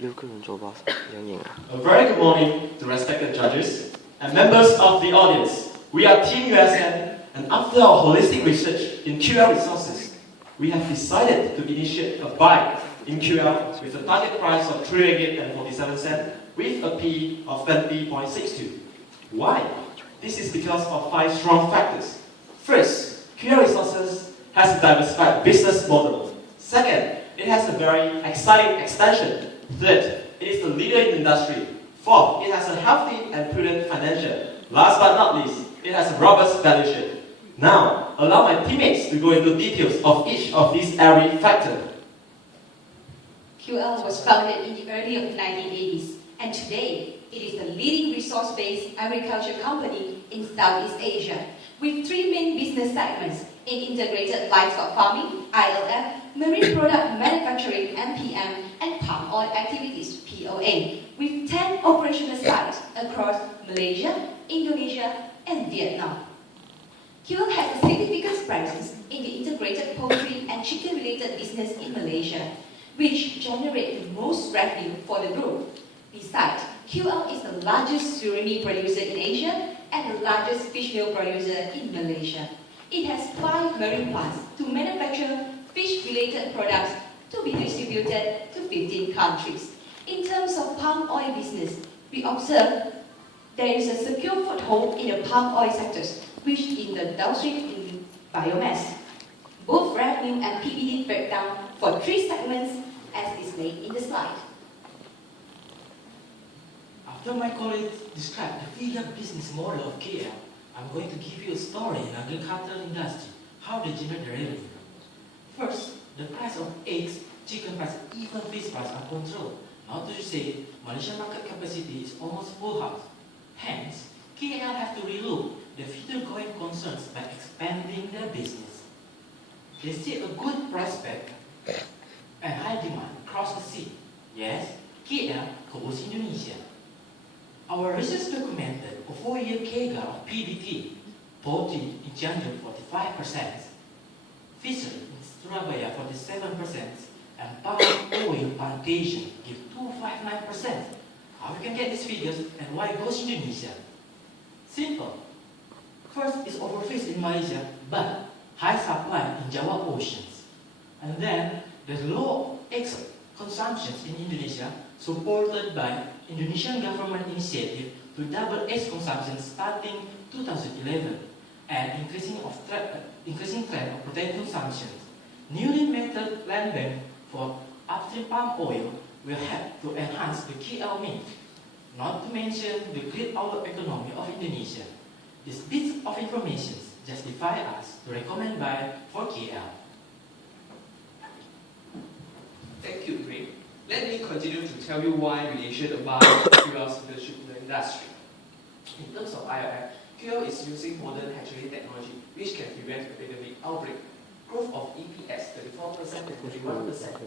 A very good morning to respected judges and members of the audience. We are Team USN, and after our holistic research in QL resources, we have decided to initiate a buy in QL with a target price of 3 ringgit and 47 cents with a P of 20.62. Why? This is because of 5 strong factors. First, QL Resources has a diversified business model. Second, it has a very exciting expansion. Third, it is the leader in the industry. Fourth, it has a healthy and prudent financial. Last but not least, it has a robust valuation. Now, allow my teammates to go into details of each of these every factor. QL was founded in the early 1980s, and today it is the leading resource-based agriculture company in Southeast Asia, with 3 main business segments in integrated livestock farming, ILF, marine product manufacturing, MPM, and palm oil activities, POA, with 10 operational sites across Malaysia, Indonesia, and Vietnam. QL has a significant presence in the integrated poultry and chicken-related business in Malaysia, which generate the most revenue for the group. Besides, QL is the largest surimi producer in Asia and the largest fish meal producer in Malaysia. It has 5 marine plants to manufacture fish-related products to be distributed to 15 countries. In terms of palm oil business, we observe there is a secure foothold in the palm oil sectors, which in the downstream in biomass. Both revenue and PBT breakdown for 3 segments as displayed in the slide. After my colleagues describe the figure business model of KL, I'm going to give you a story in agricultural industry, how they generate the revenue. First, the price of eggs, chicken price, even fish price are controlled. Not to say, Malaysian market capacity is almost full house. Hence, KL have to relook the future going concerns by expanding their business. They see a good prospect and high demand across the sea. Yes, KL covers Indonesia. Our research documented a 4-year CAGR of PBT, poultry in Cianjur 45%, fishery in Surabaya 47%, and palm oil plantation give 259%. How we can get these figures and why goes Indonesia? Simple. First is overfished in Malaysia, but high supply in Java oceans. And then there's low egg consumption in Indonesia, supported by Indonesian government initiative to double egg consumption starting 2011, and increasing trend of protein consumption. Newly minted land bank for upstream palm oil will help to enhance the KL mix, not to mention the great outlook economy of Indonesia. These bits of information justify us to recommend buy for KL. Thank you, Greg. Let me continue to tell you why we should buy QL's leadership in the industry. In terms of ILF, QL is using modern hatchery technology which can prevent epidemic outbreak. Growth of EPS 34% and 31%,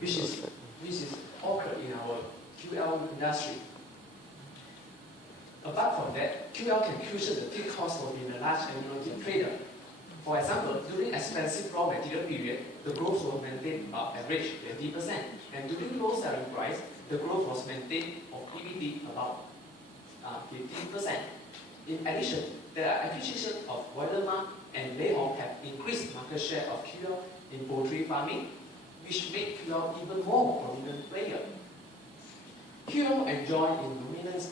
which is occurred in our QL industry. Apart from that, QL can cushion the fixed cost of being a large animal feed trader. For example, during expensive raw material period, the growth was maintained about average 20%, and during low selling price, the growth was maintained of PBT about 15%. In addition, the acquisition of Weilerma and Lehong have increased market share of QL in poultry farming, which make QL even more prominent player. QL enjoy in dominance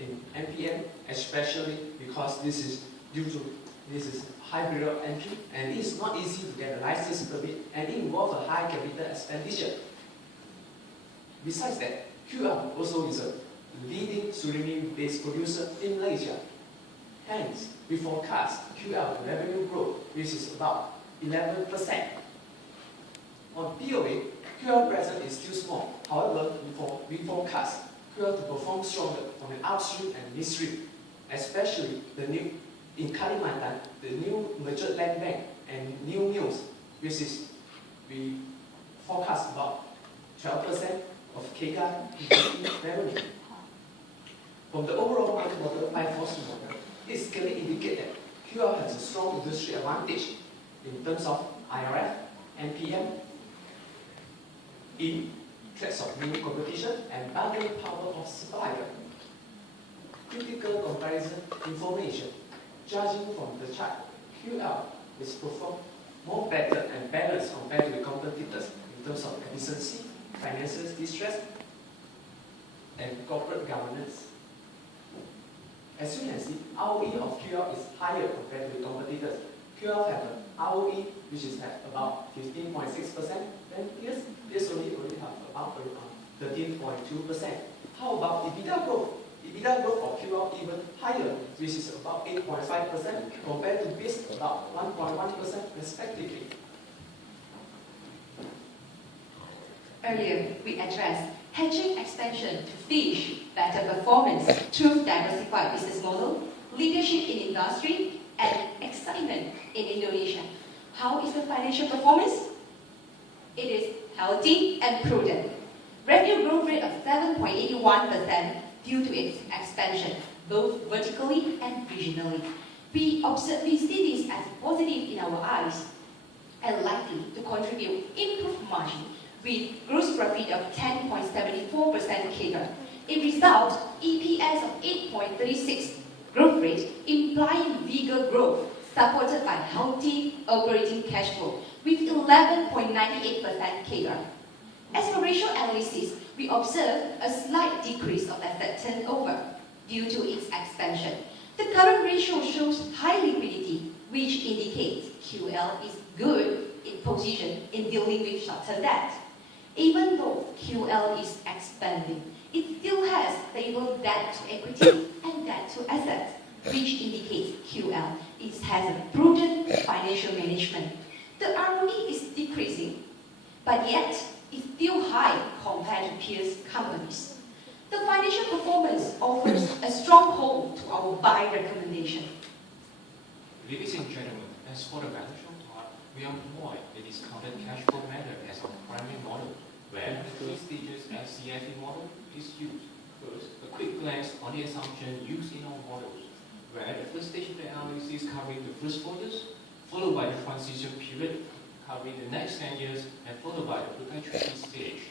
in MPM, especially because this is high barrier entry and it is not easy to get a license permit and it involves a high capital expenditure. Besides that, QL also is a leading surimi-based producer in Malaysia. Hence, we forecast QL revenue growth, which is about 11%. On POA, QL presence is still small. However, we forecast QL to perform stronger from an upstream and midstream, especially the new in Kalimantan, the new matured land bank and new mills, which is we forecast about 12% of CAGR in revenue. From the overall market model, 5-force model, it clearly indicates that QL has a strong industry advantage in terms of IRF, NPM, in threats of new competition, and bargaining power of supplier. Critical comparison information. Judging from the chart, QL is performed more better and balanced compared with competitors in terms of efficiency, financial distress, and corporate governance. As you can see, ROE of QL is higher compared with competitors. QL have an ROE which is at about 15.6%, then peers only have about 13.2%. How about EBITDA growth? EBITDA growth of QL even higher, which is about 8.5% compared to peers about 1.1% respectively. Earlier, we addressed hedging expansion to fish better performance through diversified business model, leadership in industry, and excitement in Indonesia. How is the financial performance? It is healthy and prudent. Revenue growth rate of 7.81% due to its expansion, both vertically and regionally. We see this as positive in our eyes and likely to contribute improved margin with gross profit of 10.74% CAGR. It results EPS of 8.36 growth rate, implying bigger growth supported by healthy operating cash flow with 11.98% CAGR. As for ratio analysis, we observe a slight decrease of asset turnover due to its expansion. The current ratio shows high liquidity, which indicates QL is good in position in dealing with short-term debt. Even though QL is expanding, it still has stable debt to equity and debt to assets, which indicates QL has a prudent financial management. The ROE is decreasing, but yet is still high compared to peers companies. The financial performance offers a strong hold to our buy recommendation. Ladies and gentlemen, as for the financial part, we employ the discounted cash flow method as our primary model, where the three stages CFA model is used. First, a quick glance on the assumption used in our models, where the first stage of the analysis covering the first 4 years, followed by the transition period covering the next 10 years, and followed by the perpetuity stage.